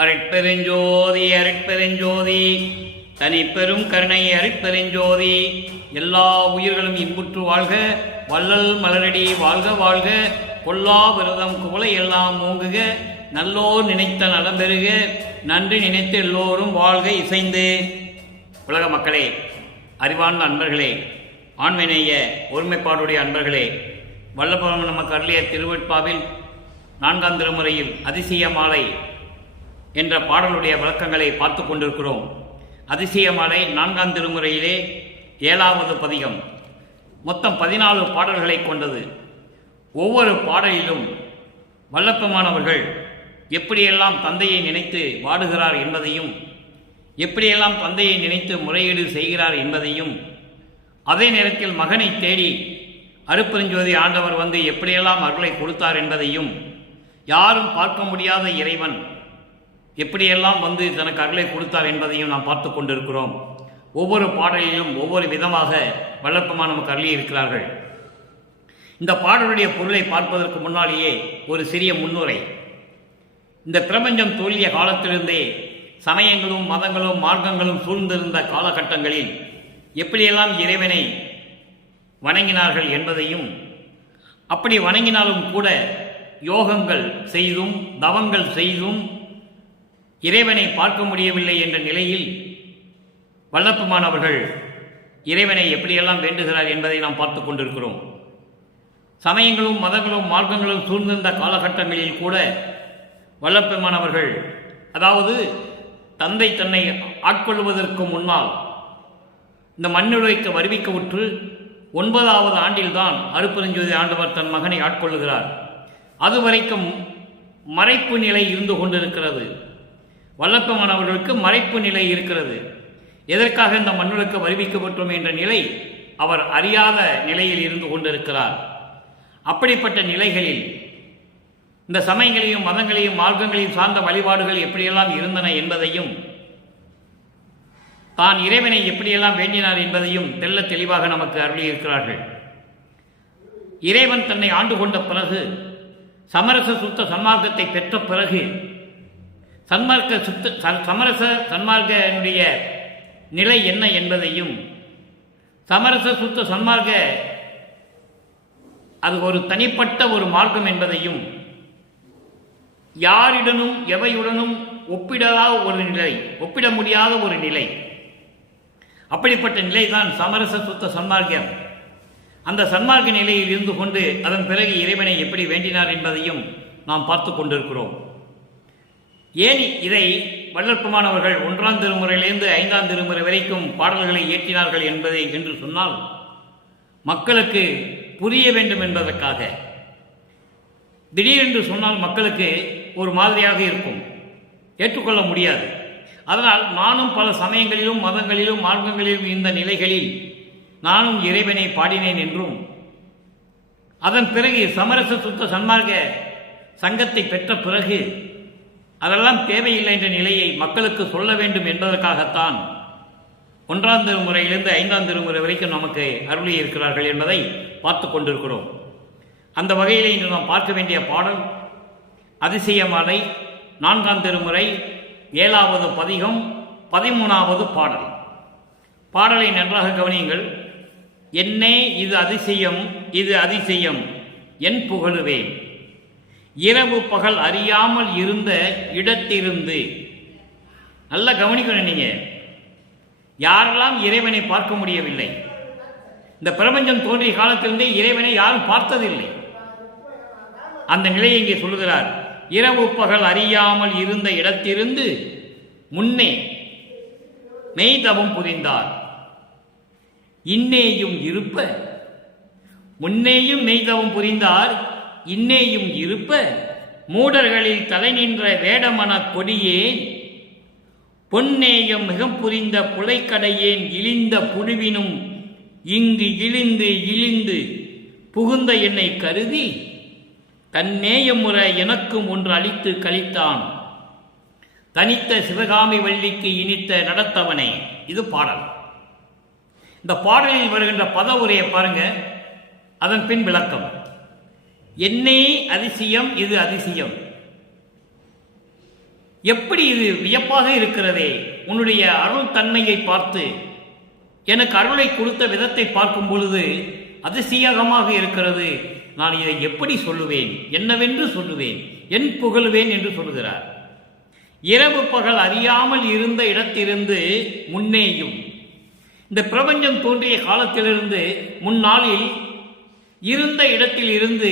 அருட்பெருஞ்சோதி அருட்பெருஞ்சோதி தனிப்பெரும் கருணை அருட்பெருஞ்சோதி. எல்லா உயிர்களும் இன்புற்று வாழ்க, வள்ளல் மலரடி வாழ்க வாழ்க, கொல்லா விரதம் குவளை எல்லாம் மூங்குக, நல்லோர் நினைத்த நலம் பெறுக, நன்றி நினைத்து எல்லோரும் வாழ்க இசைந்து. உலக மக்களே, அறிவார்ந்த அன்பர்களே, ஆண்மைநேய ஒருமைப்பாடுடைய அன்பர்களே, வல்லபுரம் நமக்கு அருளிய திருவெட்பாவில் 4ஆம் திருமுறையில் அதிசய மாலை என்ற பாடலுடைய விளக்கங்களை பார்த்து கொண்டிருக்கிறோம். அதிசய மாலை 4ஆம் திருமுறையிலே 7வது பதிகம். மொத்தம் 14 பாடல்களை கொண்டது. ஒவ்வொரு பாடலிலும் வல்லப்பமானவர்கள் எப்படியெல்லாம் தந்தையை நினைத்து வாடுகிறார் என்பதையும், எப்படியெல்லாம் தந்தையை நினைத்து முறையீடு செய்கிறார் என்பதையும், அதே நேரத்தில் மகனை தேடி அருட்பெருஞ்சோதி ஆண்டவர் வந்து எப்படியெல்லாம் அருளை கொடுத்தார் என்பதையும், யாரும் பார்க்க முடியாத இறைவன் எப்படியெல்லாம் வந்து தனக்கு அருளை கொடுத்தார் என்பதையும் நாம் பார்த்து கொண்டிருக்கிறோம். ஒவ்வொரு பாடலிலும் ஒவ்வொரு விதமாக வல்லப்பமா நமக்கு அருளி இருக்கிறார்கள். இந்த பாடலுடைய பொருளை பார்ப்பதற்கு முன்னாலேயே ஒரு சிறிய முன்னுரை. இந்த பிரபஞ்சம் தோன்றிய காலத்திலிருந்தே சமயங்களும் மதங்களும் மார்க்கங்களும் சூழ்ந்திருந்த காலகட்டங்களில் எப்படியெல்லாம் இறைவனை வணங்கினார்கள் என்பதையும், அப்படி வணங்கினாலும் கூட யோகங்கள் செய்தும் தவங்கள் செய்தும் இறைவனை பார்க்க முடியவில்லை என்ற நிலையில் வல்லப்பமானவர்கள் இறைவனை எப்படியெல்லாம் வேண்டுகிறார் என்பதை நாம் பார்த்து கொண்டிருக்கிறோம். சமயங்களும் மதங்களும் மார்க்கங்களும் சூழ்ந்திருந்த காலகட்டங்களில் கூட வல்லப்பமானவர்கள், அதாவது தந்தை தன்னை ஆட்கொள்வதற்கு முன்னால் இந்த மண்ணுலகிற்கு வருவிக்க உற்று 9வது ஆண்டில்தான் அருட்பெருஞ்சோதி ஆண்டவர் தன் மகனை ஆட்கொள்ளுகிறார். அதுவரைக்கும் மறைப்பு நிலை இருந்து கொண்டிருக்கிறது. வல்லப்பமானவர்களுக்கு மறைப்பு நிலை இருக்கிறது. எதற்காக இந்த மண்ணுலகிற்கு வருவிக்கப்பட்டோம் என்ற நிலை அவர் அறியாத நிலையில் இருந்து கொண்டிருக்கிறார். அப்படிப்பட்ட நிலைகளில் இந்த சமயங்களையும் மதங்களையும் மார்க்கங்களையும் சார்ந்த வழிபாடுகள் எப்படியெல்லாம் இருந்தன என்பதையும், தான் இறைவனை எப்படியெல்லாம் வேண்டினார் என்பதையும் தெள்ள தெளிவாக நமக்கு அருளியிருக்கிறார்கள். இறைவன் தன்னை ஆண்டு கொண்ட பிறகு, சமரச சுத்த சன்மார்க்கத்தை பெற்ற பிறகு, சமரச சன்மார்க்கனுடைய நிலை என்ன என்பதையும், சமரச சுத்த சன்மார்க்க அது ஒரு தனிப்பட்ட ஒரு மார்க்கம் என்பதையும், யாரிடனும் எவையுடனும் ஒப்பிடாத ஒரு நிலை, ஒப்பிட முடியாத ஒரு நிலை, அப்படிப்பட்ட நிலைதான் சமரச சுத்த சன்மார்க்கம். அந்த சன்மார்க்க நிலையில் இருந்து கொண்டு அதன் பிறகு இறைவனை எப்படி வேண்டினார் என்பதையும் நாம் பார்த்து கொண்டிருக்கிறோம். ஏன் இதை வல்லப்பமானவர்கள் 1ஆம் திருமுறையிலிருந்து 5ஆம் திருமுறை வரைக்கும் பாடல்களை இயற்றினார்கள் என்பதை என்று சொன்னால், மக்களுக்கு புரிய வேண்டும் என்பதற்காக. திடீரென்று சொன்னால் மக்களுக்கு ஒரு மாதிரியாக இருக்கும், ஏற்றுக்கொள்ள முடியாது. அதனால் நானும் பல சமயங்களிலும் மதங்களிலும் மார்க்கங்களிலும் இந்த நிலைகளில் நானும் இறைவனை பாடினேன் என்றும், அதன் பிறகு சமரச சுத்த சன்மார்க்க சங்கத்தை பெற்ற பிறகு அதெல்லாம் தேவையில்லை என்ற நிலையை மக்களுக்கு சொல்ல வேண்டும் என்பதற்காகத்தான் 1ஆம் திருமுறையிலிருந்து 5ஆம் திருமுறை வரைக்கும் நமக்கு அருளி இருக்கிறார்கள் என்பதை பார்த்து கொண்டிருக்கிறோம். அந்த வகையில் இன்று நாம் பார்க்க வேண்டிய பாடல் அதிசய மாலை 4ஆம் திருமுறை 7வது பதிகம் 13வது பாடல். பாடலை நன்றாக கவனியுங்கள். என்னே இது அதிசயம், இது அதிசயம், என் புகழுவேன், இரவு பகல் அறியாமல் இருந்த இடத்திலிருந்து. நல்லா கவனிக்கணும். நீங்க யாரெல்லாம் இறைவனை பார்க்க முடியவில்லை, இந்த பிரபஞ்சம் தோன்றிய காலத்திலிருந்தே இறைவனை யாரும் பார்த்ததில்லை, அந்த நிலையை இங்கே சொல்லுகிறார். இரவு பகல் அறியாமல் இருந்த இடத்திலிருந்து முன்னே மெய்தவம் புரிந்தார். இன்னேயும் இருப்ப, முன்னேயும் மெய்தவம் புரிந்தார், இன்னேயும் இருப்ப, மூடர்களில் தலை நின்ற வேடமன கொடியேன், பொன்னேயம் மிகம் புரிந்த புலைக்கடையேன், இழிந்த புழுவினும் இங்கு இழிந்து இழிந்து புகுந்த என்னை கருதி தன்னேயமுற எனக்கும் ஒன்று அளித்து கழித்தான், தனித்த சிவகாமி வள்ளிக்கு இனித்த நடத்தவனே. இது பாடல். இந்த பாடலில் வருகின்ற பத உரையை பாருங்க, அதன் பின் விளக்கம். என்னே அதிசயம், இது அதிசயம். எப்படி இது வியப்பாக இருக்கிறதே! உன்னுடைய அருள் தன்மையை பார்த்து எனக்கு அருளை கொடுத்த விதத்தை பார்க்கும் பொழுது அதிசயமாக இருக்கிறது. நான் இதை எப்படி சொல்லுவேன், என்னவென்று சொல்லுவேன், என் புகழுவேன் என்று சொல்லுகிறார். இரவு பகல் அறியாமல் இருந்த இடத்திலிருந்து முன்னேயும், இந்த பிரபஞ்சம் தோன்றிய காலத்திலிருந்து முன்னாளில் இருந்த இடத்தில் இருந்து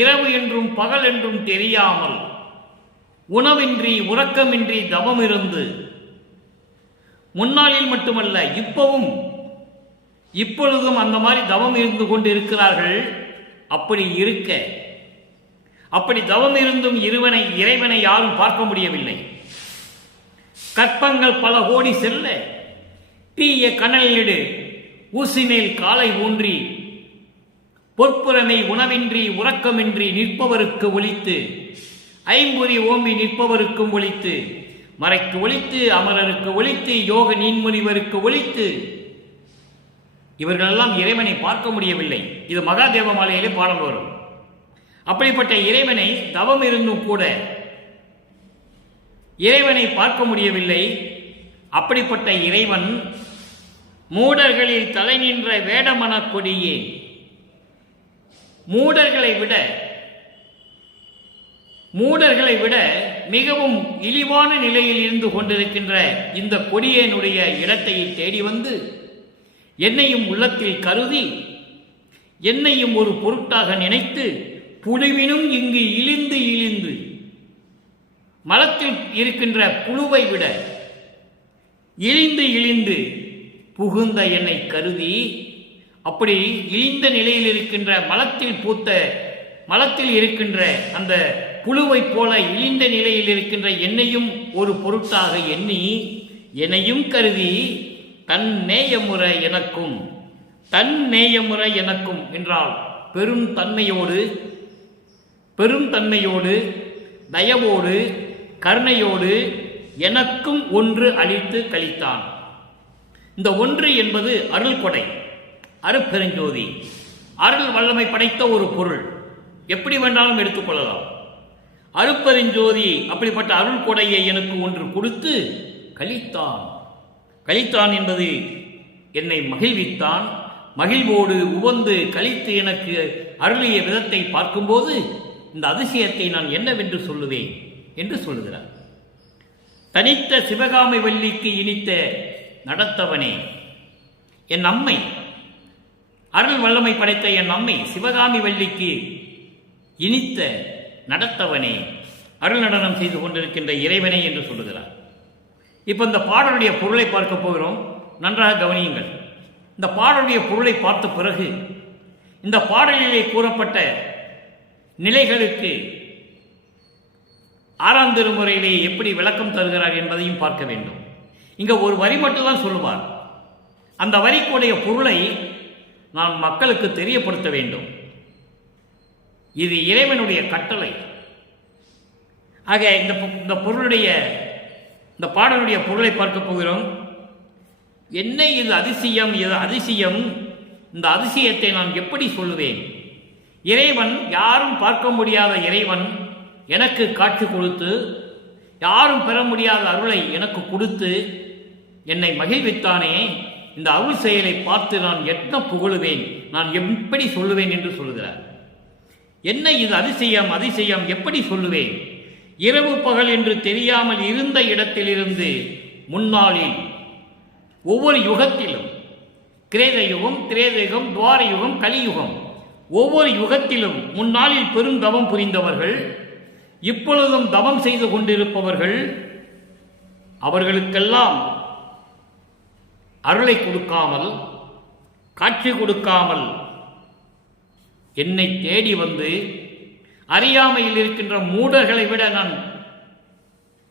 இரவு என்றும் பகல் என்றும் தெரியாமல் உணவின்றி உறக்கமின்றி தவம் இருந்து, முன்னாளில் மட்டுமல்ல இப்பொழுதும் அந்த மாதிரி தவம் இருந்து கொண்டு இருக்கிறார்கள். அப்படி தவம் இருந்தும் இறைவனை யாரும் பார்க்க முடியவில்லை. கற்பங்கள் பல கோடி செல்ல தீய கனலிடு ஊசிமேல் காலை ஊன்றி பொற்புறமை உணவின்றி உறக்கமின்றி நிற்பவருக்கு ஒலித்து, ஐம்பொறி ஓம்பி நிற்பவருக்கும் ஒலித்து, மறைக்கு ஒலித்து, அமரருக்கு ஒலித்து, யோக நீன்முனிவருக்கு ஒலித்து, இவர்களெல்லாம் இறைவனை பார்க்க முடியவில்லை. இது மகாதேவ மாலையிலே பாடல் வரும். அப்படிப்பட்ட இறைவனை தவம் இருந்தும் கூட இறைவனை பார்க்க முடியவில்லை. அப்படிப்பட்ட இறைவன் மூடர்களில் தலை நின்ற வேடமன கொடியே, மூடர்களை விட மிகவும் இழிவான நிலையில் இருந்து கொண்டிருக்கின்ற இந்த கொடியனுடைய இடத்தை தேடி வந்து என்னையும் உள்ளத்தில் கருதி, என்னையும் ஒரு பொருட்டாக நினைத்து, புழுவினும் இங்கு இழிந்து மலத்தில் இருக்கின்ற புழுவை விட இழிந்து புகுந்த என்னை கருதி, அப்படி இழிந்த நிலையில் இருக்கின்ற மலத்தில் இருக்கின்ற அந்த புழுவை போல இழிந்த நிலையில் இருக்கின்ற என்னையும் ஒரு பொருட்டாக எண்ணி, என்னையும் கருதி தன் நேயமுறை எனக்கும் என்றால் பெரும் தன்மையோடு தயவோடு கருணையோடு எனக்கும் ஒன்று அளித்து கழித்தான். இந்த ஒன்று என்பது அருள் கொடை, அருட்பெருஞ்சோதி, அருள் வல்லமை படைத்த ஒரு பொருள். எப்படி வேண்டாலும் எடுத்துக்கொள்ளலாம். அருட்பெருஞ்சோதி அப்படிப்பட்ட அருள் கொடையை எனக்கு ஒன்று கொடுத்து கழித்தான் என்பது என்னை மகிழ்வித்தான். மகிழ்வோடு உவந்து கழித்து எனக்கு அருளிய விதத்தை பார்க்கும்போது இந்த அதிசயத்தை நான் என்னவென்று சொல்லுவேன் என்று சொல்லுகிறார். தனித்த சிவகாமி வள்ளிக்கு இனித்த நடத்தவனே, என் அம்மை, அருள் வல்லமை படைத்த என் அம்மை சிவகாமி வள்ளிக்கு இனித்த நடத்தவனே, அருள் நடனம் செய்து கொண்டிருக்கின்ற இறைவனே என்று சொல்லுகிறார். இப்போ இந்த பாடலுடைய பொருளை பார்க்க போகிறோம். நன்றாக கவனியுங்கள். இந்த பாடலுடைய பொருளை பார்த்த பிறகு இந்த பாடலிலே கூறப்பட்ட நிலைகளுக்கு ஆறாம் திருமுறையிலே எப்படி விளக்கம் தருகிறார் என்பதையும் பார்க்க வேண்டும். இங்க ஒரு வரி மட்டும்தான் சொல்லுவார். அந்த வரிக்குடைய பொருளை நான் மக்களுக்கு தெரியப்படுத்த வேண்டும். இது இறைவனுடைய கட்டளை. ஆக இந்த பாடலுடைய பொருளை பார்க்க போகிறோம். என்ன இது அதிசயம், இந்த அதிசயத்தை நான் எப்படி சொல்லுவேன்? இறைவன், யாரும் பார்க்க முடியாத இறைவன் எனக்கு காட்சி கொடுத்து, யாரும் பெற முடியாத அருளை எனக்கு கொடுத்து என்னை மகிழ்வித்தானே. இந்த அருள் செயலை பார்த்து நான் என்ன புகழுவேன், நான் எப்படி சொல்லுவேன் என்று சொல்லுகிறார். என்ன இது அதிசயம், எப்படி சொல்லுவேன்? இரவு பகல் என்று தெரியாமல் இருந்த இடத்திலிருந்து முன்னாளில் ஒவ்வொரு யுகத்திலும், கிரேத யுகம், திரேத யுகம், துவார யுகம், கலியுகம், ஒவ்வொரு யுகத்திலும் முன்னாளில் பெரும் தவம் புரிந்தவர்கள், இப்பொழுதும் தவம் செய்து கொண்டிருப்பவர்கள், அவர்களுக்கெல்லாம் அருளை கொடுக்காமல், காட்சி கொடுக்காமல் என்னை தேடி வந்து, அறியாமையில் இருக்கின்ற மூடர்களை விட நான்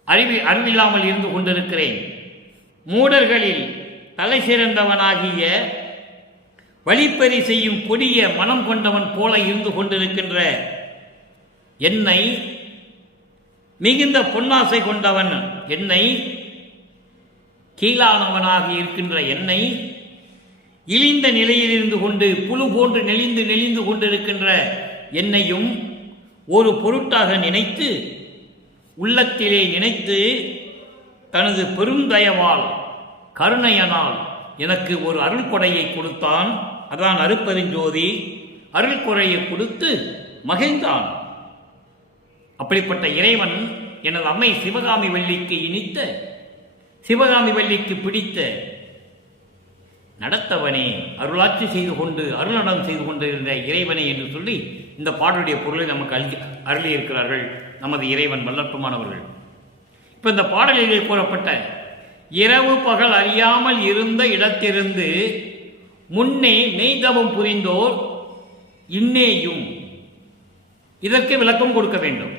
அறிவில்லாமல் இருந்து கொண்டிருக்கிறேன். மூடர்களில் தலை சிறந்தவனாகிய வழிப்பறி செய்யும் கொடிய மனம் கொண்டவன் போல இருந்து கொண்டிருக்கின்ற என்னை, மிகுந்த பொன்னாசை கொண்டவன் என்னை, கீழானவனாக இருக்கின்ற என்னை, இழிந்த நிலையில் இருந்து கொண்டு புழு போன்று நெளிந்து கொண்டிருக்கின்ற என்னையும் ஒரு பொருட்டாக நினைத்து உள்ளத்திலே நினைத்து தனது பெருந்தயவால் கருணையனால் எனக்கு ஒரு அருள் கொடையை கொடுத்தான். அதான் அருட்பெருஞ்சோதி. அருள் கொடையை கொடுத்து மகிழ்ந்தான். அப்படிப்பட்ட இறைவன் எனது அம்மை சிவகாமி வள்ளிக்கு இனித்த, சிவகாமி வள்ளிக்கு பிடித்த நடத்தவனே, அருளாட்சி செய்து கொண்டு அருளடம் செய்து கொண்டிருந்த இறைவனே என்று சொல்லி இந்த பாடலுடைய பொருளை நமக்கு அருளியிருக்கிறார்கள் நமது இறைவன் வல்லற்பமானவர்கள். இப்போ இந்த பாடலிலே கூறப்பட்ட இரவு பகல் அறியாமல் இருந்த இடத்திலிருந்து முன்னே மெய்தவம் புரிந்தோர் இன்னேயும், இதற்கு விளக்கம் கொடுக்க வேண்டும்.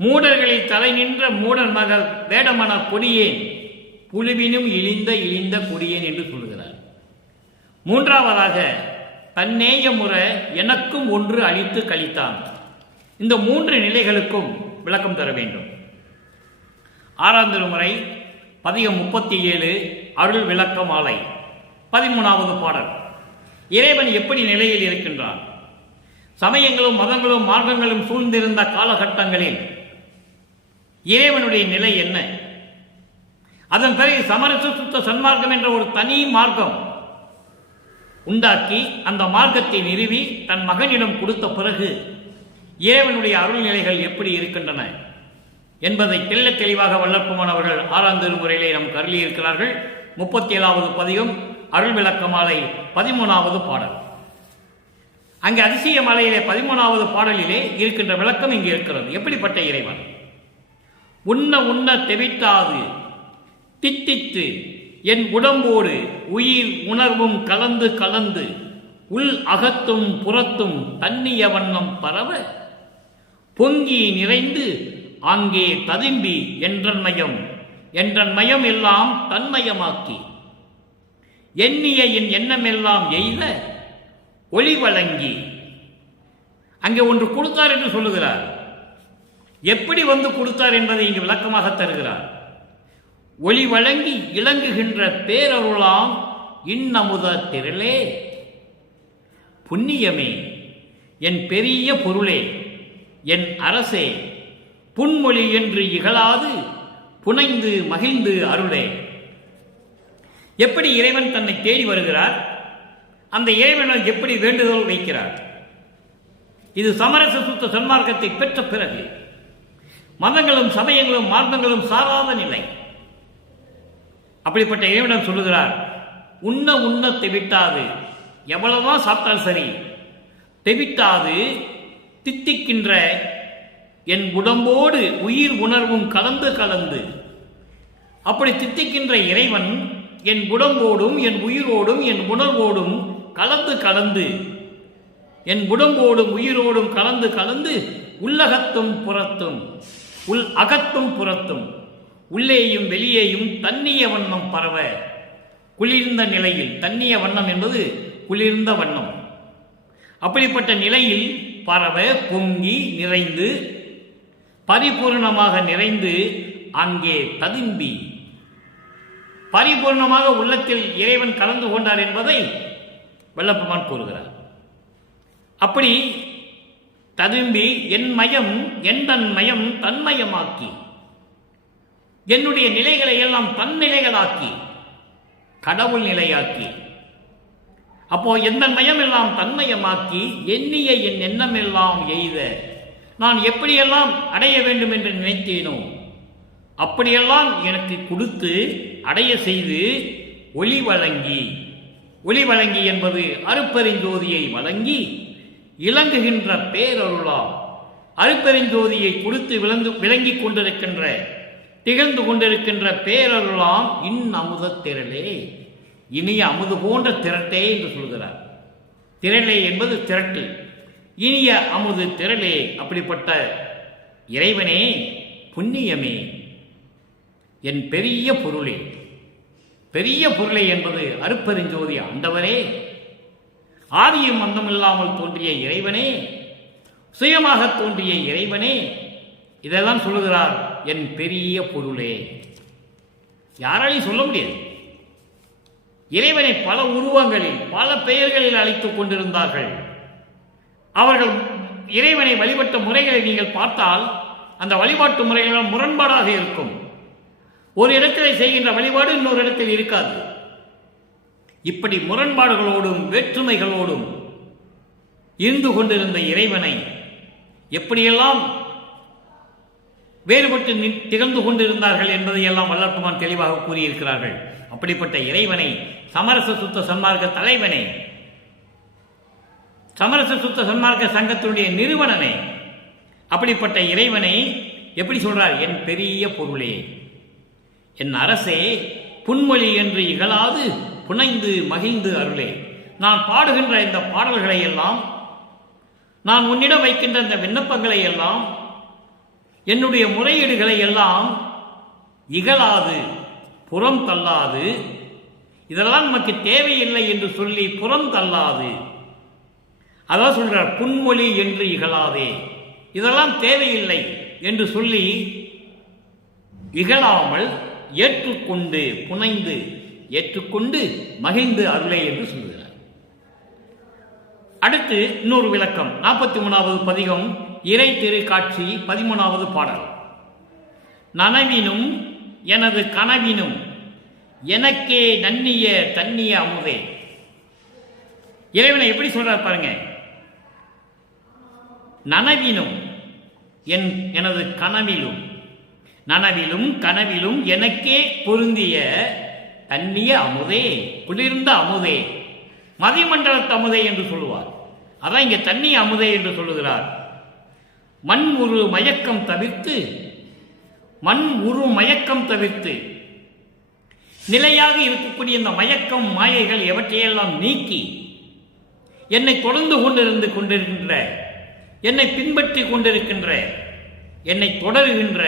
மூடர்களில் தலை நின்ற மூடர் மகள் வேடமன கொடியேன் புழுவினும் இழிந்த கொடியேன் என்று சொல்கிறார். மூன்றாவதாக தன்னேய முறை எனக்கும் ஒன்று அளித்து கழித்தான். இந்த மூன்று நிலைகளுக்கும் விளக்கம் தர வேண்டும். 6ஆம் திருமுறை பதிகம் 37 அருள் விளக்க மாலை 13வது பாடல். இறைவன் எப்படி நிலையில் இருக்கின்றான்? சமயங்களும் மதங்களும் மார்க்கங்களும் சூழ்ந்திருந்த காலகட்டங்களில் இறைவனுடைய நிலை என்ன? அதன் பிறகு சமரச சுத்த சன்மார்க்கம் என்ற ஒரு தனி மார்க்கம் உண்டாக்கி அந்த மார்க்கத்தை நிறுவி தன் மகனிடம் கொடுத்த பிறகு இறைவனுடைய அருள்நிலைகள் எப்படி இருக்கின்றன என்பதை தெள்ள தெளிவாக வல்லற்பமானவர்கள் 6ஆம் திருமுறையிலே நமக்கு அருளியிருக்கிறார்கள். 37வது பதிகம் அருள் விளக்க மாலை 13வது பாடல். அங்கே அதிசய மாலையிலே 13வது பாடலிலே இருக்கின்ற விளக்கம் இங்கே இருக்கிறது. எப்படிப்பட்ட இறைவன்? உண்ண தெவிட்டாது தித்தித்து என் உடம்போடு உயிர் உணர்வும் கலந்து கலந்து உள் அகத்தும் புறத்தும் தன்னிய வண்ணம் பரவ பொங்கி நிறைந்து அங்கே ததும்பி என்றன் மயம் எல்லாம் தன்மயமாக்கி எண்ணிய என் எண்ணமெல்லாம் எய்த ஒளி வழங்கி. அங்கே ஒன்று கொடுத்தார் என்று சொல்லுகிறார். எப்படி வந்து கொடுத்தார் என்பதை இங்கு விளக்கமாக தருகிறார். ஒளி வழங்கி இளங்குகின்ற பேரருளாம் இன்னமுத திரளே புண்ணியமே என் பெரிய பொருளே என் அரசே புன்மொழி என்று இகழாது புனைந்து மகிழ்ந்து அருளே. எப்படி இறைவன் தன்னை தேடி வருகிறார்? அந்த இறைவனால் எப்படி வேண்டுதல் வைக்கிறார்? இது சமரச சுத்த சன்மார்க்கத்தை பெற்ற பிறகு மதங்களும் சமயங்களும் மார்க்கங்களும் சாராத நிலை. அப்படிப்பட்ட இறைவனிடம் சொல்லுகிறார், உண்ண தெவிட்டாது, எவ்வளவுதான் சாப்பிட்டால் சரி, தெவிட்டாது தித்திக்கின்ற என் உடம்போடு உயிர் உணர்வும் கலந்து கலந்து. அப்படி தித்திக்கின்ற இறைவன் என் உடம்போடும் என் உயிரோடும் என் உணர்வோடும் கலந்து கலந்து, என் உடம்போடும் உயிரோடும் கலந்து கலந்து உள்ளகத்தும் புறத்தும் உள் அகத்தும் புறத்தும் உள்ளேயும் வெளியேயும் தன்னிய வண்ணம் பரவ குளிர்ந்த நிலையில். தன்னிய வண்ணம் என்பது குளிர்ந்த வண்ணம். அப்படிப்பட்ட நிலையில் பரவ பொங்கி நிறைந்து பரிபூர்ணமாக நிறைந்து அங்கே ததும்பி பரிபூர்ணமாக உள்ளத்தில் இறைவன் கலந்து கொண்டார் என்பதை வல்லப்பெருமான் கூறுகிறார். அப்படி ததும்பி என் மயம் எந்தன் மயம் தன்மயமாக்கி, என்னுடைய நிலைகளை எல்லாம் தன்னிலைகளாக்கி கடவுள் நிலையாக்கி, அப்போ எந்த மயம் எல்லாம் தன்மயமாக்கி எண்ணிய என் எண்ணம் எல்லாம் எய்த, நான் எப்படியெல்லாம் அடைய வேண்டும் என்று நினைத்தேனோ அப்படியெல்லாம் எனக்கு கொடுத்து அடைய செய்து ஒளி வழங்கி. ஒளி வழங்கி என்பது அருட்பெருஞ்சோதியை வழங்கி இலங்குகின்ற பேரருளாம். அருட்பெருஞ்சோதியை கொடுத்து விளங்கிக் கொண்டிருக்கின்ற திகழ்ந்து கொண்டிருக்கின்ற பேரருளாம் அமுத திரளே, இனிய அமுது போன்ற திரட்டே என்று சொல்கிறார். திரளே என்பது திரட்டு, இனிய அமுது திரளே. அப்படிப்பட்ட இறைவனே, புண்ணியமே, என் பெரிய பொருளே. பெரிய பொருளே என்பது அருட்பெருஞ்சோதி ஆண்டவரே, ஆதியும் அந்தமில்லாமல் தோன்றிய இறைவனே, சுயமாக தோன்றிய இறைவனே. இதெல்லாம் சொல்லுகிறார், என் பெரிய பொருளே. யாராலையும் சொல்ல முடியாது. இறைவனை பல உருவங்களில் பல பெயர்களில் அழைத்துக் கொண்டிருந்தார்கள். அவர்கள் இறைவனை வழிபட்ட முறைகளை நீங்கள் பார்த்தால் அந்த வழிபாட்டு முறைகள் முரண்பாடாக இருக்கும். ஒரு இடத்தில் செய்கின்ற வழிபாடு இன்னொரு இடத்தில் இருக்காது. இப்படி முரண்பாடுகளோடும் வேற்றுமைகளோடும் இருந்து கொண்டிருந்த இறைவனை எப்படியெல்லாம் வேறுபட்டு திகழ்ந்து கொண்டிருந்தார்கள் என்பதையெல்லாம் வல்லற்பெருமான் தெளிவாக கூறியிருக்கிறார்கள். அப்படிப்பட்ட இறைவனை, சமரச சுத்த சன்மார்க்க தலைவனை, சமரச சுத்த சன்மார்க்க சங்கத்தினுடைய நிறுவனனை, அப்படிப்பட்ட இறைவனை எப்படி சொல்றார்? என் பெரிய பொருளே, என் அரசே, புன்மொழி என்று இகழாது புனைந்து மகிழ்ந்து அருளே. நான் பாடுகின்ற இந்த பாடல்களை எல்லாம், நான் உன்னிடம் வைக்கின்ற இந்த விண்ணப்பங்களை எல்லாம், என்னுடைய முறையீடுகளை எல்லாம் இகழாது, புறம் தள்ளாது, இதெல்லாம் நமக்கு தேவையில்லை என்று சொல்லி புறம் தள்ளாது, அதான் சொல்றார், புன்மொழி என்று இகழாதே, இதெல்லாம் தேவையில்லை என்று சொல்லி இகழாமல் ஏற்றுக்கொண்டு, புனைந்து ஏற்றுக்கொண்டு மகிழ்ந்து அருளே என்று சொல்லுகிறார். அடுத்து இன்னொரு விளக்கம், 43வது பதிகம், இறை திருக்காட்சி, 13வது பாடல். நனவினும் எனது கனவினும் எனக்கே நன்னிய தன்னிய அமுதே. இறைவனை எப்படி சொல்றார் பாருங்க. நனவினும், எனது கனவிலும், நனவிலும் கனவிலும் எனக்கே பொருந்திய தன்னிய அமுதே, குளிர்ந்த அமுதே, மதிமண்டலத்து அமுதே என்று சொல்லுவார். அதான் இங்கே தன்னிய அமுதே என்று சொல்லுகிறார். மண் உரு மயக்கம் தவிர்த்து, மண் உரு மயக்கம் தவிர்த்து, நிலையாக இருக்கக்கூடிய இந்த மயக்கம் மாயைகள் எவற்றையெல்லாம் நீக்கி என்னை தொடர்ந்து கொண்டிருக்கின்ற, என்னை பின்பற்றி கொண்டிருக்கின்ற, என்னை தொடருகின்ற,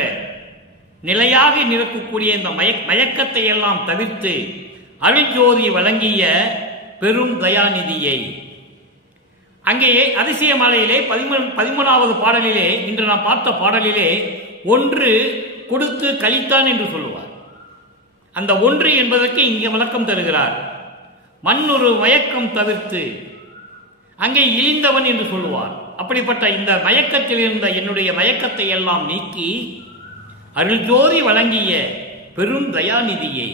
நிலையாக நிற்கக்கூடிய இந்த மயக்கத்தை எல்லாம் தவிர்த்து அருள்ஜோதி வழங்கிய பெரும் தயாநிதியை. அங்கே அதிசய மாலையிலே 13வது பாடலிலே, இன்று நாம் பார்த்த பாடலிலே, ஒன்று கொடுத்து கழித்தான் என்று சொல்லுவார். அந்த ஒன்று என்பதற்கு இங்கே விளக்கம் தருகிறார். மண்ணொரு மயக்கம் தவிர்த்து, அங்கே இழிந்தவன் என்று சொல்லுவார். அப்படிப்பட்ட இந்த மயக்கத்தில் இருந்த என்னுடைய மயக்கத்தை எல்லாம் நீக்கி அருள்ஜோதி வழங்கிய பெரும் தயாநிதியை,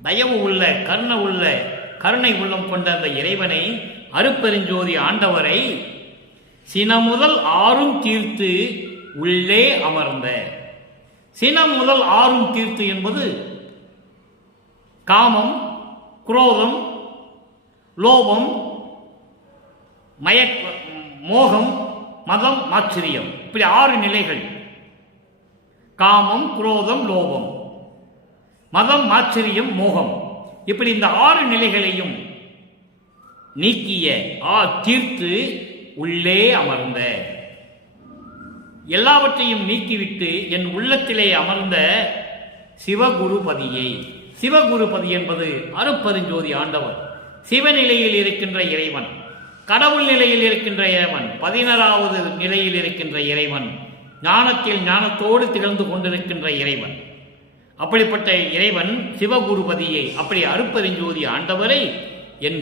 தயவு உள்ள, கருணை உள்ளம் கொண்ட அந்த இறைவனை, அருட்பெருஞ்சோதி ஆண்டவரை, சினமுதல் ஆறும் தீர்த்து உள்ளே அமர்ந்த. சினம் முதல் ஆறும் தீர்த்து என்பது காமம், குரோதம், லோபம், மோகம், மதம், ஆச்சரியம், இப்படி 6 நிலைகள். காமம், குரோதம், லோபம், மதம், ஆச்சரியம், மோகம், இப்படி இந்த 6 நிலைகளையும் நீக்கிய, தீர்த்து உள்ளே அமர்ந்த, எல்லாவற்றையும் நீக்கிவிட்டு என் உள்ளத்திலே அமர்ந்த சிவகுருபதியை. சிவகுருபதி என்பது அருட்பெருஞ்சோதி ஆண்டவர், சிவநிலையில் இருக்கின்ற இறைவன், கடவுள் நிலையில் இருக்கின்ற இறைவன், 16வது நிலையில் இருக்கின்ற இறைவன், ஞானத்தில் ஞானத்தோடு திகழ்ந்து கொண்டிருக்கின்ற இறைவன். அப்படிப்பட்ட இறைவன் சிவகுருபதியை, அப்படி அருட்பெருஞ்சோதி ஆண்டவரை, என்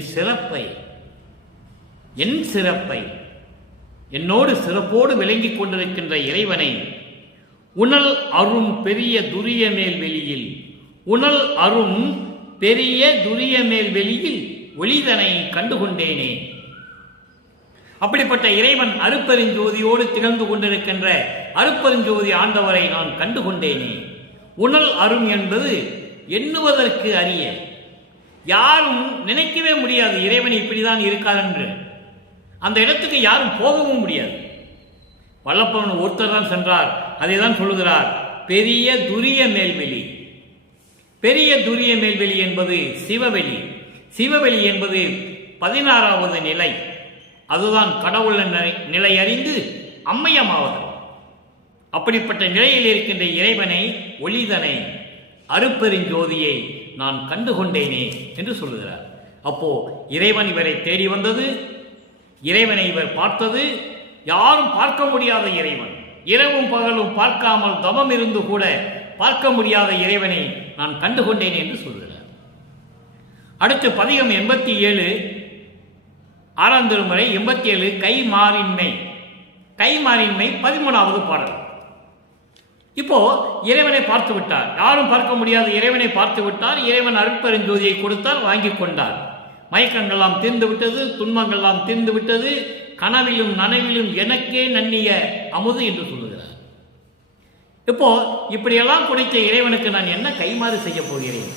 சிறப்பை, என்னோடு சிறப்போடு விளங்கிக் கொண்டிருக்கின்ற இறைவனை, உணல் அரும் பெரிய துரிய மேல் வெளியில், உணல் அரும் பெரிய துரிய மேல் வெளியில் ஒளிதனை கண்டுகொண்டேனே. அப்படிப்பட்ட இறைவன் அருட்பெருஞ்சோதியோடு திகழ்ந்து கொண்டிருக்கின்ற அருட்பெருஞ்சோதி ஆண்டவரை நான் கண்டுகொண்டேனே. உணல் அரும் என்பது எண்ணுவதற்கு அரிய, யாரும் நினைக்கவே முடியாது இறைவன் இப்படிதான் இருக்கார் என்று. அந்த இடத்துக்கு யாரும் போகவும் முடியாது. வல்லப்பன் ஒருத்தர் தான் சென்றார், அதை தான் சொல்லுகிறார், பெரிய துரிய மேல்வெளி. பெரிய துரிய மேல்வெளி என்பது சிவவெளி. சிவவெளி என்பது 16வது நிலை, அதுதான் கடவுள் நிலை அறிந்து அம்மையமாவது. அப்படிப்பட்ட நிலையில் இருக்கின்ற இறைவனை, ஒளிதனை, அருட்பெருஞ்சோதியை நான் கண்டுகொண்டேனே என்று சொல்லுகிறார். அப்போ இறைவன் இவரை தேடி வந்தது, இறைவனை இவர் பார்த்தது, யாரும் பார்க்க முடியாத இறைவன், இரவும் பகலும் பார்க்காமல் தவம் இருந்து கூட பார்க்க முடியாத இறைவனை நான் கண்டுகொண்டேன் என்று சொல்கிறார். அடுத்து பதிகம் 87, 6ஆம் திருமுறை 87, கைமாறின்மை. கைமாறின்மை 13வது பாடல். இப்போ இறைவனை பார்த்து விட்டார், யாரும் பார்க்க முடியாத இறைவனை பார்த்து விட்டார். இறைவன் அருட்பெருஞ்சோதியை கொடுத்தார், வாங்கி கொண்டார். மயக்கங்கள்லாம் தீர்ந்து விட்டது, துன்பங்கள்லாம் தீர்ந்து விட்டது. கனவிலும் நனவிலும் எனக்கே நன்னிய அமுது என்று சொல்லுகிறார். இப்போ இப்படியெல்லாம் குடைத்த இறைவனுக்கு நான் என்ன கைமாறு செய்ய போகிறேன்,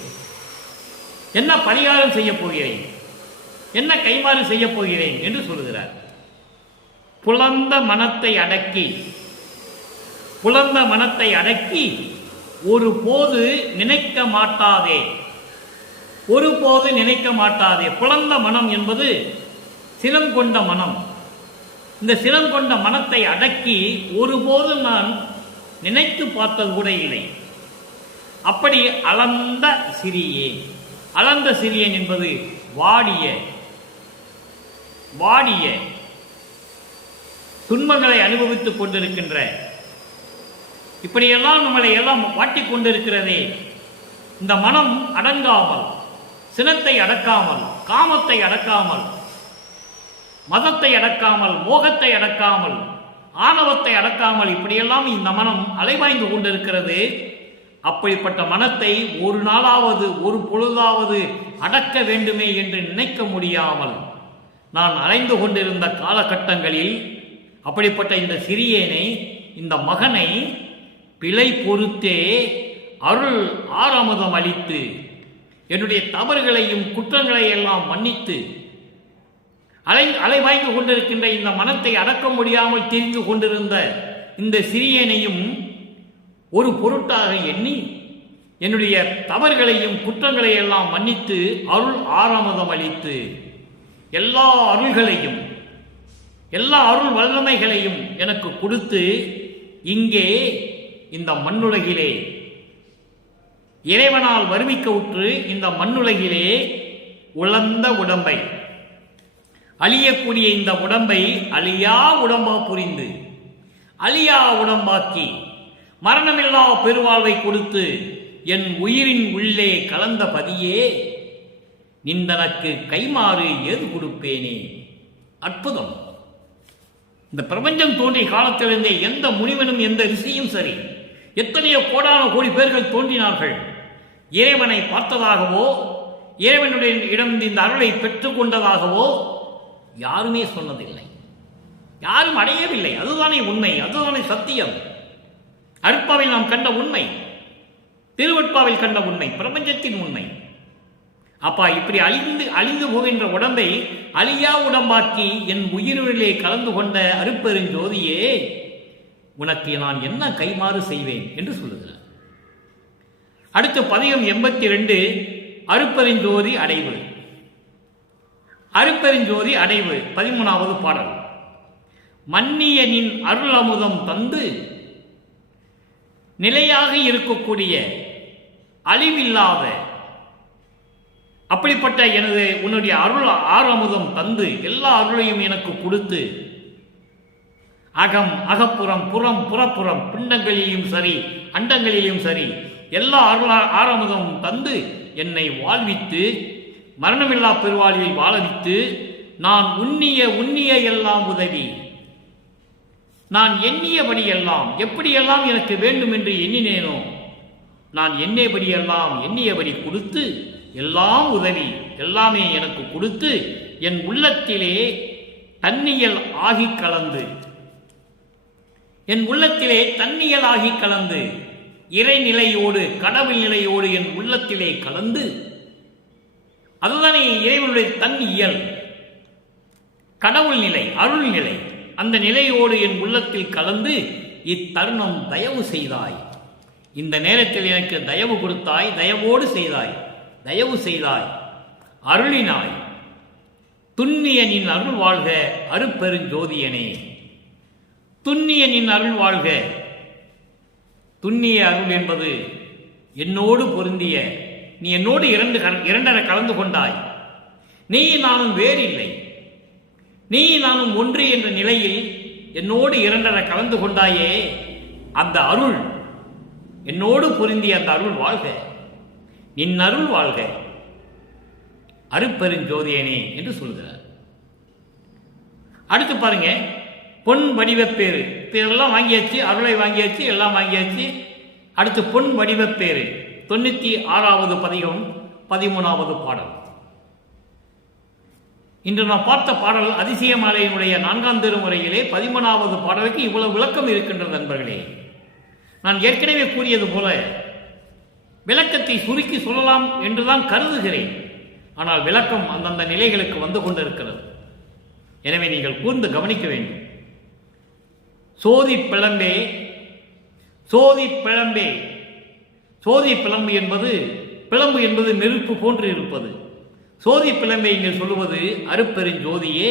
என்ன பரிகாரம் செய்ய போகிறேன், என்ன கைமாறு செய்ய போகிறேன் என்று சொல்லுகிறார். புலந்த மனத்தை அடக்கி, புலந்த மனத்தை அடக்கி ஒருபோது நினைக்க மாட்டாதே, ஒருபோது நினைக்க மாட்டாதே. புலந்த மனம் என்பது சினம் கொண்ட மனம். இந்த சினம் கொண்ட மனத்தை அடக்கி ஒருபோதும் நான் நினைத்து பார்த்தது கூட இல்லை. அப்படி அளந்த சிறியேன், அளந்த சிறியேன் என்பது வாடிய வாடிய துன்பங்களை அனுபவித்துக் கொண்டிருக்கின்ற, இப்படியெல்லாம் நம்மளை எல்லாம் வாட்டிக் கொண்டிருக்கிறதே, இந்த மனம் அடங்காமல், சினத்தை அடக்காமல், காமத்தை அடக்காமல், மதத்தை அடக்காமல், மோகத்தை அடக்காமல், ஆணவத்தை அடக்காமல், இப்படியெல்லாம் இந்த மனம் அலைவாய்ந்து கொண்டிருக்கிறது. அப்படிப்பட்ட மனத்தை ஒரு நாளாவது ஒரு பொழுதாவது அடக்க வேண்டுமே என்று நினைக்க முடியாமல் நான் அலைந்து கொண்டிருந்த காலகட்டங்களில் அப்படிப்பட்ட இந்த சிறியேனை, இந்த மகனை பிழை பொறுத்தே அருள் ஆரமுதம் அளித்து என்னுடைய தவறுகளையும் குற்றங்களையெல்லாம் மன்னித்து அலைவாய்ந்து கொண்டிருக்கின்ற இந்த மனத்தை அடக்க முடியாமல் திரிந்து கொண்டிருந்த இந்த சிறியனையும் ஒரு பொருட்டாக எண்ணி என்னுடைய தவறுகளையும் குற்றங்களையெல்லாம் மன்னித்து அருள் ஆரமுதம் அளித்து எல்லா அருள்களையும், எல்லா அருள் வல்லமைகளையும் எனக்கு கொடுத்து இங்கே இந்த மண்ணுலகிலே இறைவனால் வருவிக்க உற்று இந்த மண்ணுலகிலே உலர்ந்த உடம்பை, அழியக்கூடிய இந்த உடம்பை அழியா உடம்பா புரிந்து அழியா உடம்பாக்கி மரணமில்லா பெருவாழ்வை கொடுத்து என் உயிரின் உள்ளே கலந்த பதியே நின்றனக்கு கைமாறு ஏது கொடுப்பேனே. அற்புதம்! இந்த பிரபஞ்சம் தோன்றிய காலத்திலிருந்தே எந்த முனிவனும் எந்த ரிஷியும் சரி, எத்தனையோ கோடான கோடி பேர்கள் தோன்றினார்கள், இறைவனை பார்த்ததாகவோ இறைவனுடைய இடம் இந்த அருளை பெற்றுக் கொண்டதாகவோ யாருமே சொன்னதில்லை, யாரும் அடையவில்லை. அதுதானே உண்மை, அதுதானே சத்தியம். அருட்பாவில் நாம் கண்ட உண்மை, திருவட்பாவில் கண்ட உண்மை, பிரபஞ்சத்தின் உண்மை. அப்பா, இப்படி அழிந்து போகின்ற உடம்பை அழியா உடம்பாக்கி என் உயிரிலே கலந்து கொண்ட அருட்பெருஞ்சோதியே, உனக்கு நான் என்ன கைமாறு செய்வேன் என்று சொல்லுகிறார். அடுத்து பதிகம் 82, அருட்பெருஞ்சோதி அடைவு. அருட்பெருஞ்சோதி அடைவு 13வது பாடல். மன்னிய நின் அருள் அமுதம் தந்து நிலையாக இருக்கக்கூடிய அழிவில்லாத அப்படிப்பட்ட உன்னுடைய அருள் ஆரமுதம் தந்து எல்லா அருளையும் எனக்கு கொடுத்து அகம் அகப்புறம் புறம் புறப்புறம் பிண்டங்களிலும் சரி அண்டங்களிலும் சரி எல்லா அருள் ஆரமுதமும் தந்து என்னை வாழ்வித்து மரணமில்லா பெருவாழ்வில் வாழவித்து நான் உன்னிய எல்லாம் உதவி, நான் எண்ணியபடி எல்லாம் எப்படியெல்லாம் எனக்கு வேண்டும் என்று எண்ணினேனோ நான் எண்ணியபடி கொடுத்து எல்லாம் உதவி எல்லாமே எனக்கு கொடுத்து என் உள்ளத்திலே தன்னியல் ஆகி கலந்து, என் உள்ளத்திலே தன்னியல் ஆகி கலந்து இறைநிலையோடு கடவுள் நிலையோடு என் உள்ளத்திலே கலந்து, அதுதானே இறைவனுடைய தன் இயல், கடவுள் நிலை, அருள் நிலை. அந்த நிலையோடு என் உள்ளத்தில் கலந்து இத்தருணம் தயவு செய்தாய், இந்த நேரத்தில் எனக்கு தயவு கொடுத்தாய், தயவோடு செய்தாய், தயவு செய்தாய், அருளினாய். துன்னிய நின் அருள் வாழ்க அருட்பெருஞ்சோதியனே, துன்னிய நின் அருள் வாழ்க. துன்னிய அருள் என்பது என்னோடு பொருந்திய, நீ என்னோடு இரண்டரை கலந்து கொண்டாய். நீ நானும் வேறு இல்லை, நீ நானும் ஒன்று என்ற நிலையில் என்னோடு இரண்டரை கலந்து கொண்டாயே, அந்த அருள் என்னோடு பொருந்திய அந்த அருள் வாழ்க, நின் அருள் வாழ்க அருட்பெருஞ்சோதியனே என்று சொல்கிறார். அடுத்து பாருங்க, பொன் வடிவப்பேறு. இதெல்லாம் வாங்கியாச்சு, அருளை வாங்கியாச்சு, எல்லாம் வாங்கியாச்சு. அடுத்து பொன் வடிவப்பேறு 96வது பதிகம் 13வது பாடல். இன்று நாம் பார்த்த பாடல் அதிசய மாலையினுடைய 4ஆம் திருமுறையிலே 13வது பாடலுக்கு இவ்வளவு விளக்கம் இருக்கின்றது நண்பர்களே. நான் ஏற்கனவே கூறியது போல விளக்கத்தை சுருக்கி சொல்லலாம் என்றுதான் கருதுகிறேன். ஆனால் விளக்கம் அந்தந்த நிலைகளுக்கு வந்து கொண்டிருக்கிறது. எனவே நீங்கள் கூர்ந்து கவனிக்க வேண்டும். சோதி பிளம்பே, சோதி பிளம்பே. சோதி பிளம்பு என்பது நெருப்பு போன்று இருப்பது. சோதி பிளம்பை இங்கே சொல்லுவது அருப்பெருஞ்சோதியே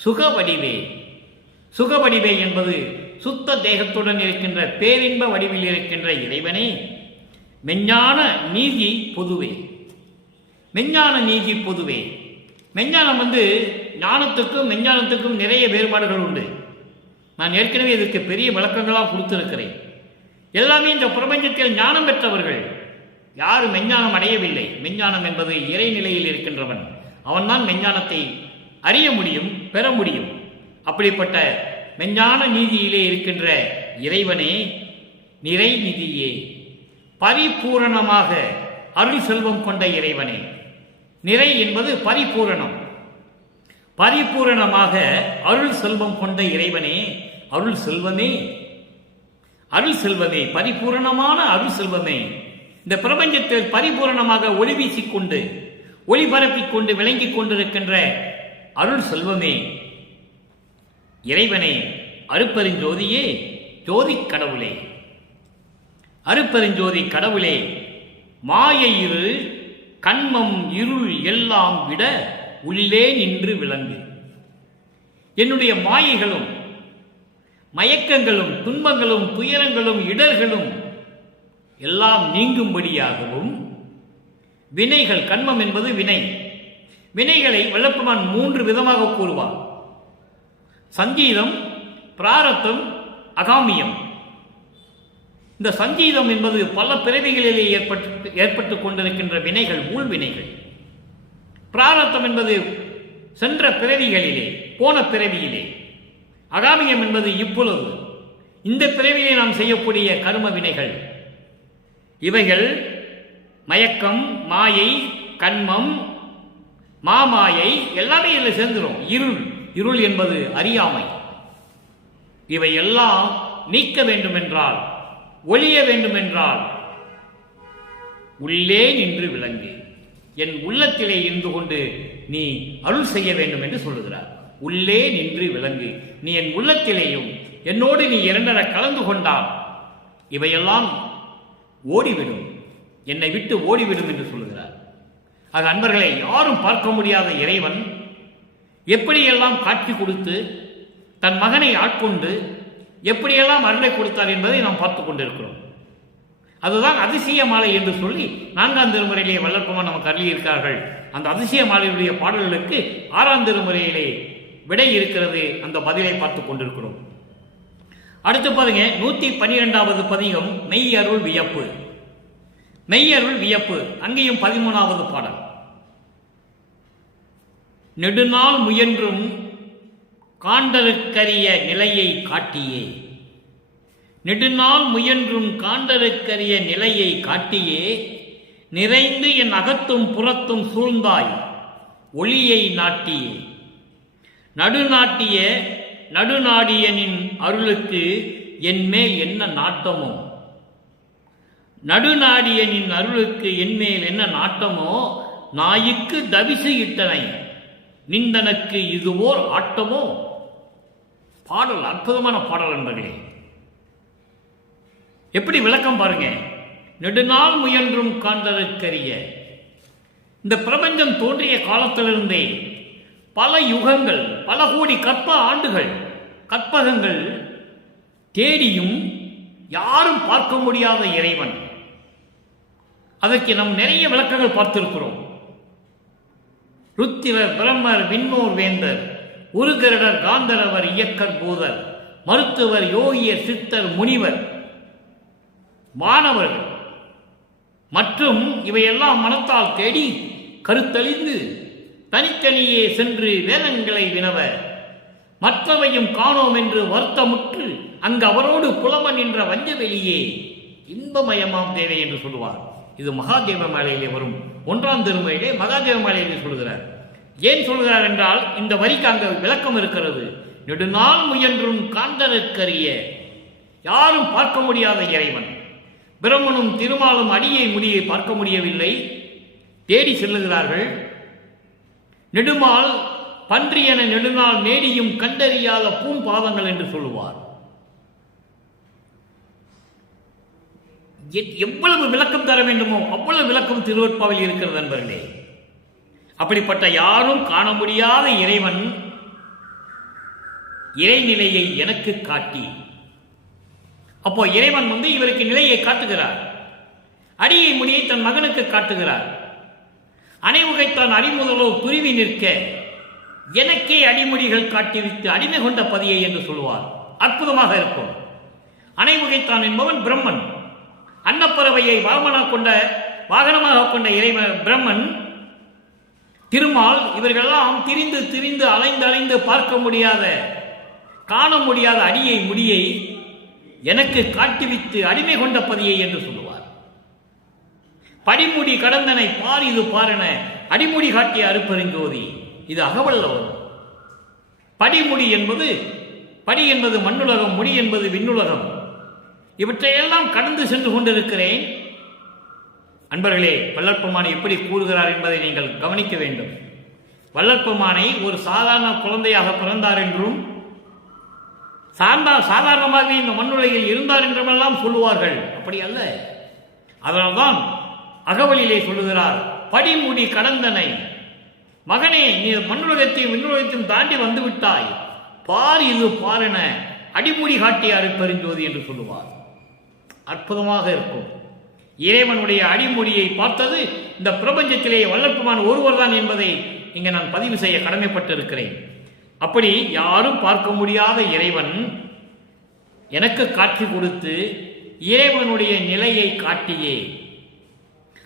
சுகவடிவே. சுகவடிவே என்பது சுத்த தேகத்துடன் இருக்கின்ற பேரின்ப வடிவில் இருக்கின்ற இறைவனே. மெஞ்ஞான நீதி பொதுவே. மெஞ்ஞான நீதி பொதுவே. மெஞ்ஞானம் ஞானத்துக்கும் மெஞ்ஞானத்துக்கும் நிறைய வேறுபாடுகள் உண்டு. நான் ஏற்கனவே இதற்கு பெரிய விளக்கங்களாக கொடுத்திருக்கிறேன். எல்லாமே இந்த பிரபஞ்சத்தில் ஞானம் பெற்றவர்கள். யாரும் மெஞ்ஞானம் அடையவில்லை. மெஞ்ஞானம் என்பது இறைநிலையில் இருக்கின்றவன். அவன்தான் மெஞ்ஞானத்தை அறிய முடியும், பெற முடியும். அப்படிப்பட்ட மெஞ்ஞான நீதியிலே இருக்கின்ற இறைவனே, நிறைநிதியே, பரிபூரணமாக அருள் செல்வம் கொண்ட இறைவனே. நிறை என்பது பரிபூரணம். பரிபூரணமாக அருள் செல்வம் கொண்ட இறைவனே, அருள் செல்வமே, அருள் செல்வமே, பரிபூரணமான அருள் செல்வமே. இந்த பிரபஞ்சத்தில் பரிபூரணமாக ஒளி வீசிக்கொண்டு ஒளி பரப்பிக் கொண்டு விளங்கிக் கொண்டிருக்கின்ற அருள் செல்வமே, இறைவனே, அருப்பெருஞ்சோதியே, ஜோதி கடவுளே. அருப்பெருஞ்சோதி கடவுளே, மாயை இரு கண்மம் இருள் எல்லாம் விட உள்ளே நின்று விளங்கு. என்னுடைய மாயைகளும் மயக்கங்களும் துன்பங்களும் துயரங்களும் இடர்களும் எல்லாம் நீங்கும்படியாகவும் வினைகள், கண்மம் என்பது வினை, வினைகளை வல்லப்பெருமான் 3 விதமாக கூறுவார். சஞ்சீதம், பிராரத்தம், அகாமியம். இந்த சஞ்சீதம் என்பது பல பிறவிகளிலே ஏற்பட்டு கொண்டிருக்கின்ற வினைகள், ஊழ்வினைகள். பிராரத்தம் என்பது சென்ற பிறவிகளிலே, போன பிறவியிலே. அகாமியம் என்பது இப்பொழுது இந்த பிறவியிலே நாம் செய்யக்கூடிய கர்ம வினைகள். இவைகள் மயக்கம், மாயை, கண்மம், மாமாயை எல்லாமே இதில் சேர்ந்துடும். இருள், இருள் என்பது அறியாமை. இவை எல்லாம் நீக்க வேண்டுமென்றால், ஒளிய வேண்டுமென்றால் உள்ளே நின்று விளங்கு. என் உள்ளத்திலே இருந்து கொண்டு நீ அருள் செய்ய வேண்டும் என்று சொல்லுகிறார். உள்ளே நின்று விளங்கு. நீ என் உள்ளத்திலேயும் என்னோடு நீ இரண்டர கலந்து கொண்டால் இவையெல்லாம் ஓடிவிடும், என்னை விட்டு ஓடிவிடும் என்று சொல்லுகிறார். ஆக அன்பர்களை, யாரும் பார்க்க முடியாத இறைவன் எப்படியெல்லாம் காட்சி கொடுத்து தன் மகனை ஆட்கொண்டு எப்படியெல்லாம் அருளை கொடுத்தார் என்பதை நாம் பார்த்து கொண்டிருக்கிறோம். அதுதான் அதிசய மாலை என்று சொல்லி 4ஆம் திருமுறையிலே வல்லப்பெருமான் நமக்கு அருளியிருக்கிறார்கள். அந்த அதிசய மாலையுடைய பாடல்களுக்கு 6ஆம் திருமுறையிலே விடை இருக்கிறது. அந்த பதிலை பார்த்து கொண்டிருக்கிறோம். அடுத்து பாருங்க, 112வது பதிகம் மெய்யருள் வியப்பு. மெய்யருள் வியப்பு, அங்கேயும் 13வது பாடல். நெடுநாள் முயன்றும் காண்டருக்கரிய நிலையை காட்டியே. நெடுநாள் முயன்றும் காண்டருக்கரிய நிலையை காட்டியே, நிறைந்து என் அகத்தும் புறத்தும் சூழ்ந்தாய் ஒளியை நாட்டியே. நடுநாட்டிய நடுநாடியனின் அருளுக்கு என்மேல் என்ன நாட்டமோ. நடுநாடியனின் அருளுக்கு என்மேல் என்ன நாட்டமோ, நாய்க்கு தவிசு இட்டனை நிந்தனக்கு இதுவோர் ஆட்டமோ. பாடல் அற்புதமான பாடல் என்பதே. எப்படி விளக்கம் பாருங்க. நெடுநாள் முயன்றும் காண்பதற்கரிய. இந்த பிரபஞ்சம் தோன்றிய காலத்திலிருந்தே பல யுகங்கள், பல கோடி கற்ப ஆண்டுகள், கற்பகங்கள் தேடியும் யாரும் பார்க்க முடியாத இறைவன். அதற்கு நாம் நிறைய விளக்கங்கள் பார்த்திருக்கிறோம். ருத்திரர், பிரம்மர், விண்ணோர் வேந்தர், உருகரடர், காந்தரவர், இயக்கர், பூதர், மருத்துவர், யோகியர், சித்தர், முனிவர், மாணவர்கள் மற்றும் இவையெல்லாம் மனத்தால் தேடி கருத்தழிந்து தனித்தனியே சென்று வேதங்களை வினவ மற்றவையும் காணோம் என்று வருத்தமுற்று அங்கு அவரோடு புலமன் என்ற வஞ்ச வெளியே இன்பமயமாம் தேவை என்று சொல்லுவார். இது மகாதேவ மாலையிலே வரும் 1ஆம் திருமுறையிலே மகாதேவ மாலையிலே சொல்கிறார். ஏன் சொல்கிறார் என்றால் இந்த வரிக்கு அங்கு விளக்கம் இருக்கிறது. நெடுநாள் முயன்றும் காந்தருக்கரிய யாரும் பார்க்க முடியாத இறைவன் பிரம்மனும் திருமாலும் அடியை முடியை பார்க்க முடியவில்லை, தேடி செல்லுகிறார்கள். நெடுமால் பன்றியன நெடுநாள் நேடியும் கண்டறியாத பூம்பாதங்கள் என்று சொல்லுவார். எவ்வளவு விளக்கம் தர வேண்டுமோ அவ்வளவு விளக்கம் திருவருட்பாவில் இருக்கிறது நண்பர்களே. அப்படிப்பட்ட யாரும் காண முடியாத இறைவன் இறைநிலையை எனக்கு காட்டி, அப்போ இறைவன் இவருக்கு நிலையை காட்டுகிறார். அடியை முடியை தன் மகனுக்கு காட்டுகிறார். அணைவுகைத்தான் அறிமுதலோ துருவி நிற்க எனக்கே அடிமுடிகள் காட்டிவித்து அடிமை கொண்ட பதியை என்று சொல்லுவார். அற்புதமாக இருக்கும். அணைவுகைத்தான் என்பவன் பிரம்மன். அன்னப்பறவையை வாகனமாக கொண்ட இறைவன் பிரம்மன், திருமால், இவர்களெல்லாம் திரிந்து திரிந்து அலைந்து பார்க்க முடியாத காண முடியாத அடியை முடியை எனக்கு காட்டிவித்து அடிமை கொண்ட பதியை என்று சொல்லுவார். படிமுடி கடந்தனை பார் இது பாரென அடிமுடி காட்டிய அருப்பெருஞ்சோதி. இது அகவல்ல வரும். படிமுடி என்பது, படி என்பது மண்ணுலகம், முடி என்பது விண்ணுலகம். இவற்றையெல்லாம் கடந்து சென்று கொண்டிருக்கிறேன். அன்பர்களே, வள்ளற்பெருமான் எப்படி கூறுகிறார் என்பதை நீங்கள் கவனிக்க வேண்டும். வள்ளற்பெருமானை ஒரு சாதாரண குழந்தையாக பிறந்தார் என்றும் சாதாரணமாக இந்த மண்ணுலகில் இருந்தார் என்றெல்லாம் சொல்லுவார்கள். அப்படி அல்ல. அதனால்தான் அகவலிலே சொல்லுகிறார், படிமுடி கடந்தனை மகனே, நீ மண்ணுலகத்தையும் விண்ணுலகத்தையும் தாண்டி வந்து விட்டாய், பார் இது பாரென அடிமுடி காட்டிய அருட்பெருஞ்சோதி என்று சொல்லுவார். அற்புதமாக இருக்கும். இறைவனுடைய அடிமொழியை பார்த்தது இந்த பிரபஞ்சத்திலே வள்ளற்பெருமான் ஒருவர் தான் என்பதை இங்கே நான் பதிவு செய்ய கடமைப்பட்டிருக்கிறேன். அப்படி யாரும் பார்க்க முடியாத இறைவன் எனக்கு காட்சி கொடுத்து இறைவனுடைய நிலையை காட்டியே,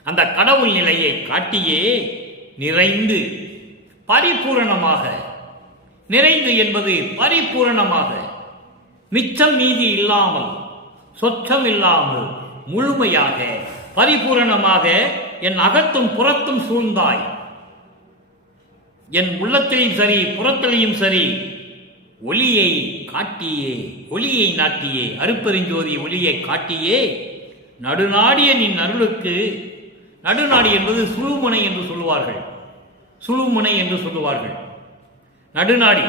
அந்த கடவுள் நிலையை காட்டியே நிறைந்து பரிபூரணமாக, நிறைந்து என்பது பரிபூரணமாக, மிச்சம் மீதி இல்லாமல், சொச்சம் இல்லாமல், முழுமையாக பரிபூரணமாக என் அகத்தும் புறத்தும் சூழ்ந்தாய். என் உள்ளத்திலையும் சரி புறத்திலையும் சரி ஒளியை காட்டியே, ஒளியை நாட்டியே, அருட்பெருஞ்சோதி ஒளியை காட்டியே நடுநாடிய நின் அருளுக்கு. நடுநாடி என்பது சுழுமுனை என்று சொல்லுவார்கள். சுழுமுனை என்று சொல்லுவார்கள். நடுநாடி.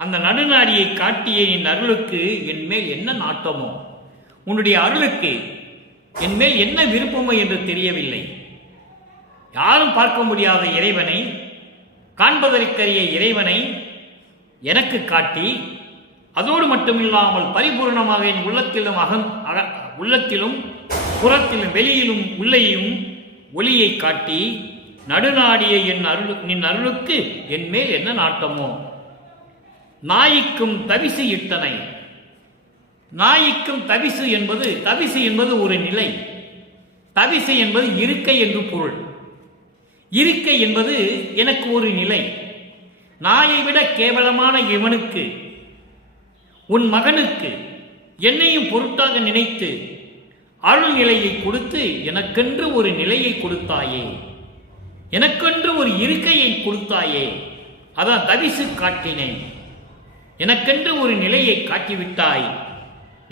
அந்த நடுநாடியை காட்டிய என் அருளுக்கு என் மேல் என்ன நாட்டமோ, உன்னுடைய அருளுக்கு என் மேல் என்ன விருப்பமோ என்று தெரியவில்லை. யாரும் பார்க்க முடியாத இறைவனை, காண்பதற்கரிய இறைவனை எனக்கு காட்டி, அதோடு மட்டுமில்லாமல் பரிபூர்ணமாக என் உள்ளத்திலும் புறத்திலும் வெளியிலும் உள்ளேயும் ஒளியை காட்டி நடுநாடிய நின் அருளுக்கு என் மேல் என்ன நாட்டமோ. நாய்க்கும் தவிசு இட்டனை. நாய்க்கும் தவிசு என்பது ஒரு நிலை. தவிசு என்பது இருக்கை என்று பொருள். இருக்கை என்பது எனக்கு ஒரு நிலை. நாயை விட கேவலமான இவனுக்கு, உன் மகனுக்கு என்னையும் பொருட்டாக நினைத்து அருள் நிலையை கொடுத்து எனக்கென்று ஒரு நிலையை கொடுத்தாயே, எனக்கென்று ஒரு இருக்கையை கொடுத்தாயே. அதான் தவிசு காட்டினேன். எனக்கென்று ஒரு நிலையை காட்டிவிட்டாய்.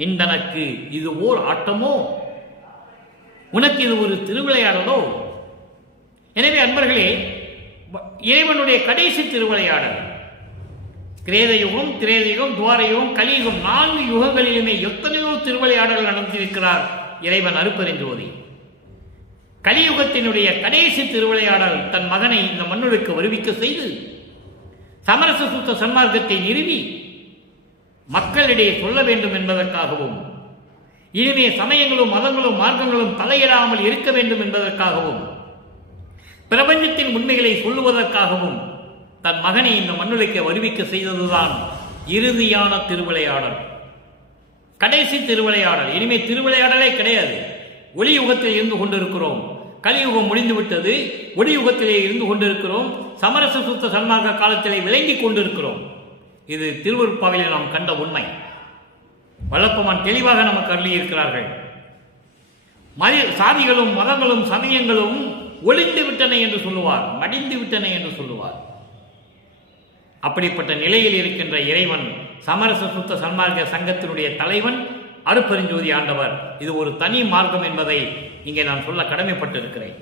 இந்தனக்கு இது ஓர் ஆட்டமோ, உனக்கு இது ஒரு திருவிளையாடலோ. எனவே அன்பர்களே, இறைவனுடைய கடைசி திருவிளையாடல் கிரேதயுகம், திரேதயுகம், துவாரயுகம், கலியுகம், 4 யுகங்களிலுமே எத்தனையோ திருவிளையாடல் நடந்திருக்கிறார் இறைவன் அருட்பெருஞ்சோதி. கலியுகத்தினுடைய கடைசி திருவிளையாடல் தன் மகனை இந்த மண்ணுக்கு வருவிக்க செய்து சமரச சுத்த சன்மார்க்கத்தை நிறுவி மக்களிடையே சொல்ல வேண்டும் என்பதற்காகவும், இனிமே சமயங்களும் மதங்களும் மார்க்கங்களும் தலையிடாமல் இருக்க வேண்டும் என்பதற்காகவும், பிரபஞ்சத்தின் உண்மைகளை சொல்லுவதற்காகவும் தன் மகனை இந்த மண்ணுலகை வருவிக்க செய்ததுதான் இறுதியான திருவிளையாடல், கடைசி திருவிளையாடல். இனிமே திருவிளையாடலே கிடையாது. ஒளி யுகத்தில் இருந்து கொண்டிருக்கிறோம். கலியுகம் முடிந்துவிட்டது. ஒளி யுகத்திலே இருந்து கொண்டிருக்கிறோம். சமரச சுத்த சன்மார்க்க காலத்திலே விளங்கிக் கொண்டிருக்கிறோம். இது திருவருட்பாவிலே நாம் கண்ட உண்மை. வள்ளற்பெருமான் தெளிவாக நமக்கு அருளி இருக்கிறார்கள். சாதிகளும் மதங்களும் சமயங்களும் ஒளிந்து விட்டன என்று சொல்லுவார், மடிந்து விட்டன என்று சொல்லுவார். அப்படிப்பட்ட நிலையில் இருக்கின்ற இறைவன் சமரச சுத்த சன்மார்க்க சங்கத்தினுடைய தலைவன் அருட்பெருஞ்சோதி ஆண்டவர். இது ஒரு தனி மார்க்கம் என்பதை இங்கே நான் சொல்ல கடமைப்பட்டிருக்கிறேன்.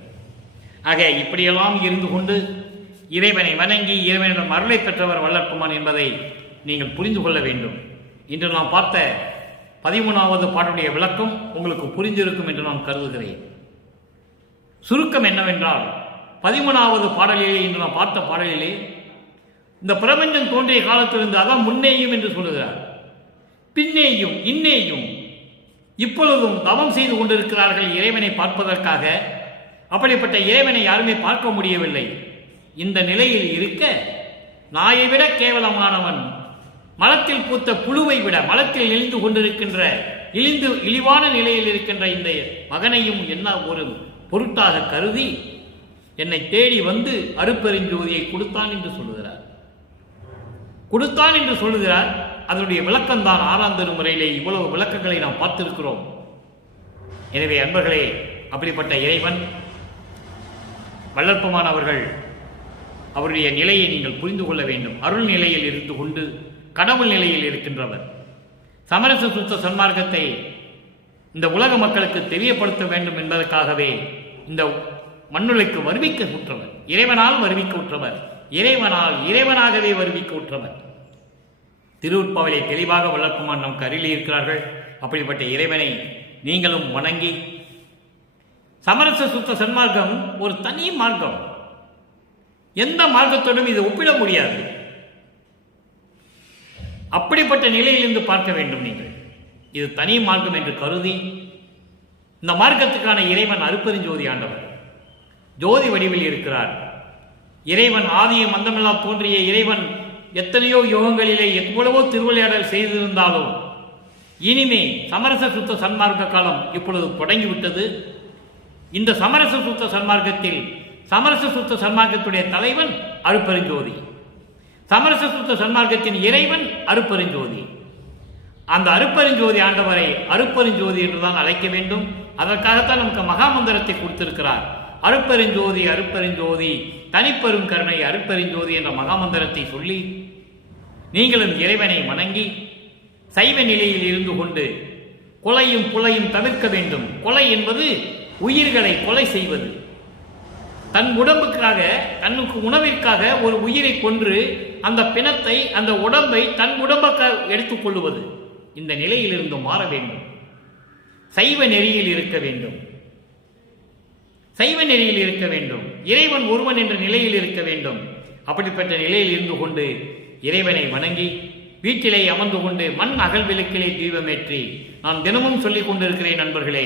ஆக இப்படியெல்லாம் இருந்து கொண்டு இறைவனை வணங்கி இறைவனிடம் அருளை பெற்றவர் வள்ளற்பெருமான் என்பதை நீங்கள் புரிந்து கொள்ள வேண்டும். இன்று நாம் பார்த்த 13வது பாடலுடைய விளக்கம் உங்களுக்கு புரிந்திருக்கும் என்று நான் கருதுகிறேன். சுருக்கம் என்னவென்றால் 13வது பாடலிலே, இன்று நாம் பார்த்த பாடலிலே, இந்த பிரபஞ்சம் தோன்றிய காலத்திலிருந்து அதான் முன்னேயும் என்று சொல்லுகிறார், பின்னேயும் இன்னேயும் இப்பொழுதும் தவம் செய்து கொண்டிருக்கிறார்கள் இறைவனை பார்ப்பதற்காக. அப்படிப்பட்ட இறைவனை யாருமே பார்க்க முடியவில்லை. இந்த நிலையில் இருக்க நாயை விட கேவலமானவன், மலத்தில் பூத்த புழுவை விட மலத்தில் இழிந்து கொண்டிருக்கின்ற இழிவான நிலையில் இருக்கின்ற இந்த மகனையும் என்ன ஒரு பொருட்டாக கருதி என்னை தேடி வந்து அருட்பெருஞ்சோதியை கொடுத்தான் என்று சொல்லுகிறார். கொடுத்தான் என்று சொல்லுகிறார். அதனுடைய விளக்கம்தான் 6ஆம் திருமுறையிலே இவ்வளவு விளக்கங்களை நாம் பார்த்திருக்கிறோம். எனவே அன்பர்களே, அப்படிப்பட்ட இறைவன் வள்ளற்பெருமான் அவர்கள், அவருடைய நிலையை நீங்கள் புரிந்து கொள்ள வேண்டும். அருள் நிலையில் இருந்து கொண்டு கடவுள் நிலையில் இருக்கின்றவர். சமரச சுத்த சன்மார்க்கத்தை இந்த உலக மக்களுக்கு தெரியப்படுத்த வேண்டும் என்பதற்காகவே இந்த மண்ணுலைக்கு வருவிக்க உற்றவர், இறைவனால் வருவிக்க உற்றவர், இறைவனால் இறைவனாகவே வருவிக்க உற்றவர். திருவுட்பாவிலே தெளிவாக வள்ளற்பெருமான் நமக்கு அருளி இருக்கிறார்கள். அப்படிப்பட்ட இறைவனை நீங்களும் வணங்கி, சமரச சுத்த சன்மார்க்கம் ஒரு தனி மார்க்கம், எந்த மார்க்கத்தோடும் இதை ஒப்பிட முடியாது. அப்படிப்பட்ட நிலையிலிருந்து பார்க்க வேண்டும் நீங்கள். இது தனி மார்க்கம் என்று கருதி இந்த மார்க்கத்துக்கான இறைவன் அருட்பெருஞ்சோதி ஆண்டவர் ஜோதி வடிவில் இருக்கிறார். இறைவன் ஆதியும் மந்தமில்லா தோன்றிய இறைவன் எத்தனையோ யுகங்களிலே எவ்வளவோ திருவிளையாடல் செய்திருந்தாலும் இனிமே சமரச சுத்த சன்மார்க்க காலம் இப்பொழுது தொடங்கிவிட்டது. இந்த சமரச சுத்த சன்மார்க்கத்தில் சமரச சுத்த சன்மார்க்கத்துடைய தலைவன் அருட்பெருஞ்சோதி, சமரச சுத்த சன்மார்க்கத்தின் இறைவன் அருட்பெருஞ்சோதி. அந்த அருட்பெருஞ்சோதி ஆண்டவரை அருட்பெருஞ்சோதி என்றுதான் அழைக்க வேண்டும். அதற்காகத்தான் நமக்கு மகாமந்திரத்தை கொடுத்திருக்கிறார். அருட்பெருஞ்சோதி அருட்பெருஞ்சோதி தனிப்பெரும் கருணை அருட்பெருஞ்சோதி என்ற மகாமந்திரத்தை சொல்லி நீங்களும் இறைவனை வணங்கி சைவ நிலையில் இருந்து கொண்டு கொலையும் புலையும் தவிர்க்க வேண்டும். கொலை என்பது உயிர்களை கொலை செய்வது. தன் உடம்புக்காக, தன்னுக்கு உணவிற்காக ஒரு உயிரை கொன்று அந்த பிணத்தை, அந்த உடம்பை தன் உடம்புக்காக எடுத்துக்கொள்வது. இந்த நிலையில் இருந்து மாற வேண்டும். சைவ நெறியில் இருக்க வேண்டும். சைவ நெறியில் இருக்க வேண்டும். இறைவன் ஒருவன் என்ற நிலையில் இருக்க வேண்டும். அப்படிப்பட்ட நிலையில் இருந்து கொண்டு இறைவனை வணங்கி வீட்டிலே அமர்ந்து கொண்டு மண் அகல் விளக்கிலே தீபமேற்றி நான் தினமும் சொல்லிக் கொண்டிருக்கிறேன் நண்பர்களே,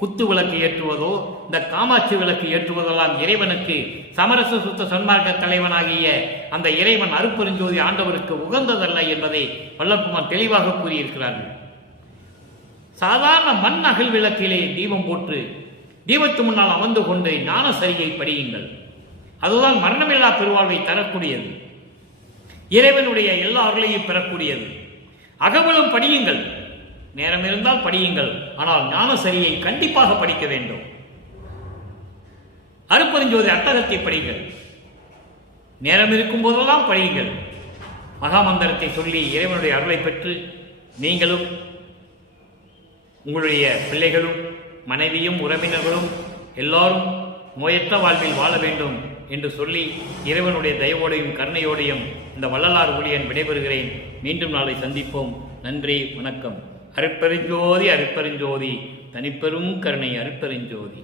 குத்து விளக்கு ஏற்றுவதோ இந்த காமாட்சி விளக்கு ஏற்றுவதெல்லாம் இறைவனுக்கு, சமரச சுத்த சன்மார்க்க தலைவனாகிய அந்த இறைவன் அருட்பெருஞ்சோதி ஆண்டவருக்கு உகந்ததல்ல என்பதை வள்ளற்பெருமான் தெளிவாக கூறியிருக்கிறார்கள். சாதாரண மண் அகல் விளக்கிலே தீபம் போட்டு தீபத்து முன்னால் அமர்ந்து கொண்டு ஞான சரியை படியுங்கள். அதுதான் மரணமில்லா பெருவாழ்வை தரக்கூடியது, இறைவனுடைய எல்லா அருளையும் பெறக்கூடியது. அகவலும் படியுங்கள், நேரம் இருந்தால் படியுங்கள். ஆனால் ஞான சரியை கண்டிப்பாக படிக்க வேண்டும். அருட்பெருஞ்சோதி அட்டகத்தை படியுங்கள், நேரம் இருக்கும் போதெல்லாம் படியுங்கள். மகாமந்திரத்தை சொல்லி இறைவனுடைய அருளை பெற்று நீங்களும் உங்களுடைய பிள்ளைகளும் மனைவியும் உறவினர்களும் எல்லாரும் நோயற்ற வாழ்வில் வாழ வேண்டும் என்று சொல்லி இறைவனுடைய தயவோடையும் கருணையோடையும் இந்த வள்ளலார் ஊழியன் விடைபெறுகிறேன். மீண்டும் நாளை சந்திப்போம். நன்றி, வணக்கம். அருட்பெருஞ்சோதி அருட்பெருஞ்சோதி தனிப்பெரும் கருணை அருட்பெருஞ்சோதி.